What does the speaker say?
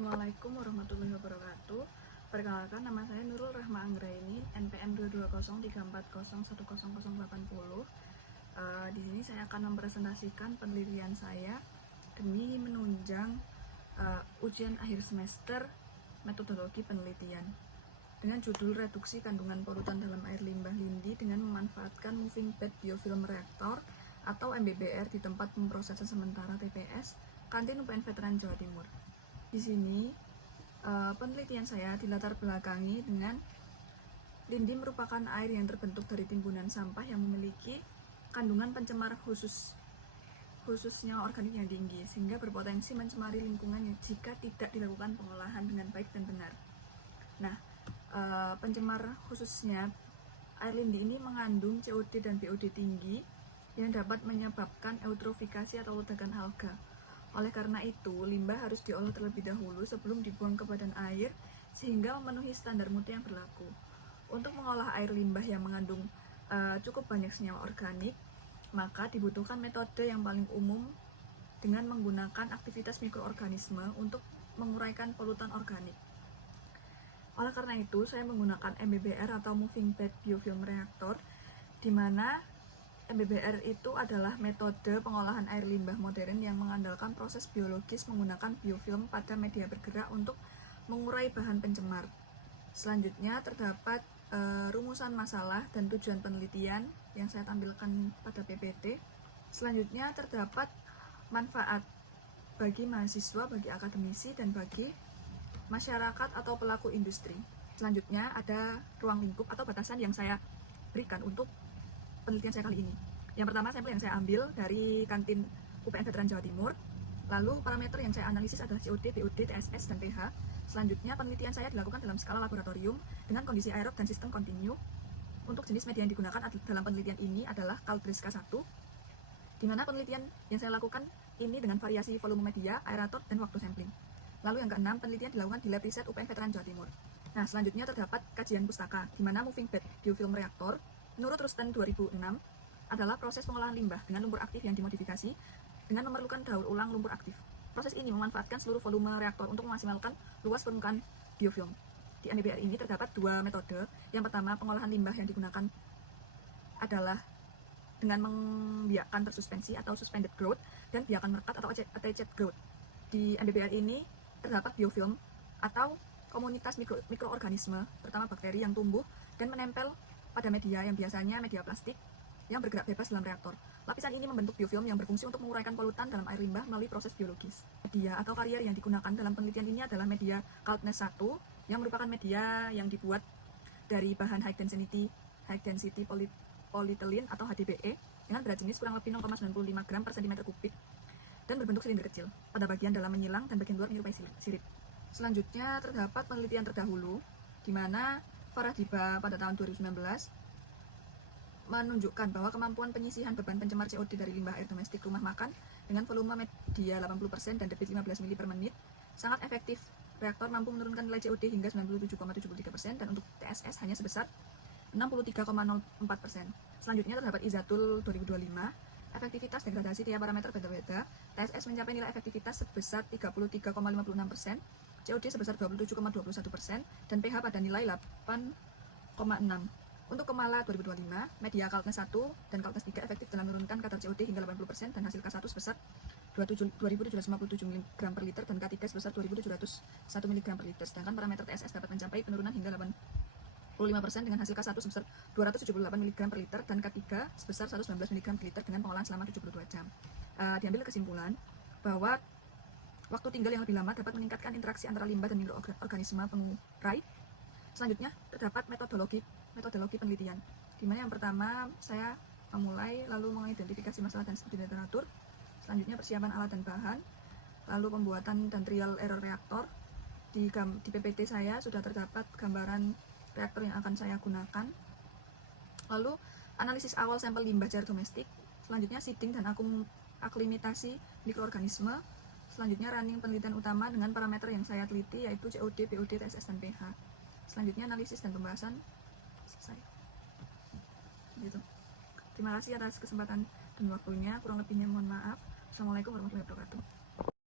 Assalamualaikum warahmatullahi wabarakatuh. Perkenalkan, nama saya Nurul Rahma Anggraini, NPM 22034010080. Di sini saya akan mempresentasikan penelitian saya demi menunjang ujian akhir semester metodologi penelitian dengan judul reduksi kandungan polutan dalam air limbah lindi dengan memanfaatkan moving bed biofilm reaktor atau MBBR di tempat pemrosesan sementara TPS Kantin UPN Veteran Jawa Timur. Di sini penelitian saya dilatar belakangi dengan lindi merupakan air yang terbentuk dari timbunan sampah yang memiliki kandungan pencemar khususnya organik yang tinggi, sehingga berpotensi mencemari lingkungan jika tidak dilakukan pengolahan dengan baik dan benar. Nah, pencemar khususnya air lindi ini mengandung COD dan BOD tinggi yang dapat menyebabkan eutrofikasi atau ledakan alga. Oleh karena itu, limbah harus diolah terlebih dahulu sebelum dibuang ke badan air sehingga memenuhi standar mutu yang berlaku. Untuk mengolah air limbah yang mengandung cukup banyak senyawa organik, maka dibutuhkan metode yang paling umum dengan menggunakan aktivitas mikroorganisme untuk menguraikan polutan organik. Oleh karena itu, saya menggunakan MBBR atau Moving Bed Biofilm Reactor, di mana MBBR itu adalah metode pengolahan air limbah modern yang mengandalkan proses biologis menggunakan biofilm pada media bergerak untuk mengurai bahan pencemar. Selanjutnya terdapat rumusan masalah dan tujuan penelitian yang saya tampilkan pada PPT. Selanjutnya terdapat manfaat bagi mahasiswa, bagi akademisi, dan bagi masyarakat atau pelaku industri. Selanjutnya ada ruang lingkup atau batasan yang saya berikan untuk penelitian saya kali ini. Yang pertama, sampel yang saya ambil dari kantin UPN Veteran Jawa Timur. Lalu parameter yang saya analisis adalah COD, BOD, TSS, dan pH. Selanjutnya penelitian saya dilakukan dalam skala laboratorium dengan kondisi aerob dan sistem kontinu. Untuk jenis media yang digunakan dalam penelitian ini adalah Caldres K1, di mana penelitian yang saya lakukan ini dengan variasi volume media, aerator, dan waktu sampling. Lalu yang keenam, penelitian dilakukan di Lab Riset UPN Veteran Jawa Timur. Nah, selanjutnya terdapat kajian pustaka, di mana Moving Bed Biofilm Reactor menurut Rusten 2006 adalah proses pengolahan limbah dengan lumpur aktif yang dimodifikasi dengan memerlukan daur ulang lumpur aktif. Proses ini memanfaatkan seluruh volume reaktor untuk memaksimalkan luas permukaan biofilm. Di MBBR ini terdapat dua metode. Yang pertama, pengolahan limbah yang digunakan adalah dengan membiarkan tersuspensi atau suspended growth dan biarkan merekat atau attached growth. Di MBBR ini terdapat biofilm atau komunitas mikroorganisme, terutama bakteri yang tumbuh dan menempel pada media yang biasanya media plastik yang bergerak bebas dalam reaktor. Lapisan ini membentuk biofilm yang berfungsi untuk menguraikan polutan dalam air limbah melalui proses biologis. Media atau karier yang digunakan dalam penelitian ini adalah media Caldres 1 yang merupakan media yang dibuat dari bahan high density polyethylene atau HDPE dengan berat jenis kurang lebih 0,95 gram per cm kubik dan berbentuk silinder kecil. Pada bagian dalam menyilang dan bagian luar menyerupai sirip. Selanjutnya terdapat penelitian terdahulu di mana Faradiba pada tahun 2019 menunjukkan bahwa kemampuan penyisihan beban pencemar COD dari limbah air domestik rumah makan dengan volume media 80% dan debit 15 mili per menit sangat efektif. Reaktor mampu menurunkan nilai COD hingga 97,73% dan untuk TSS hanya sebesar 63,04%. Selanjutnya terdapat Izatul 2025. Efektivitas degradasi tiap parameter beda-beda. TSS mencapai nilai efektivitas sebesar 33,56%, COD sebesar 27,21%, dan pH pada nilai 8,6. Untuk Kemala 2025, media Caldres 1 dan Caldres 3 efektif dalam menurunkan kadar COD hingga 80% dan hasil K1 sebesar 2757 mg per liter dan K3 sebesar 2701 mg per liter. Sedangkan parameter TSS dapat mencapai penurunan hingga 85% dengan hasil K1 sebesar 278 mg per liter dan K3 sebesar 119 mg per liter dengan pengolahan selama 72 jam. Diambil kesimpulan bahwa waktu tinggal yang lebih lama dapat meningkatkan interaksi antara limbah dan mikroorganisme pengurai. Selanjutnya terdapat metodologi penelitian, di mana yang pertama saya memulai lalu mengidentifikasi masalah dan studi literatur. Selanjutnya persiapan alat dan bahan, lalu pembuatan dan trial error reaktor. Di PPT saya sudah terdapat gambaran reaktor yang akan saya gunakan. Lalu analisis awal sampel limbah cair domestik. Selanjutnya seeding dan aklimatasi mikroorganisme. Selanjutnya running penelitian utama dengan parameter yang saya teliti yaitu COD, BOD, TSS, dan pH. Selanjutnya analisis dan pembahasan selesai. Gitu. Terima kasih atas kesempatan dan waktunya. Kurang lebihnya mohon maaf. Assalamualaikum warahmatullahi wabarakatuh.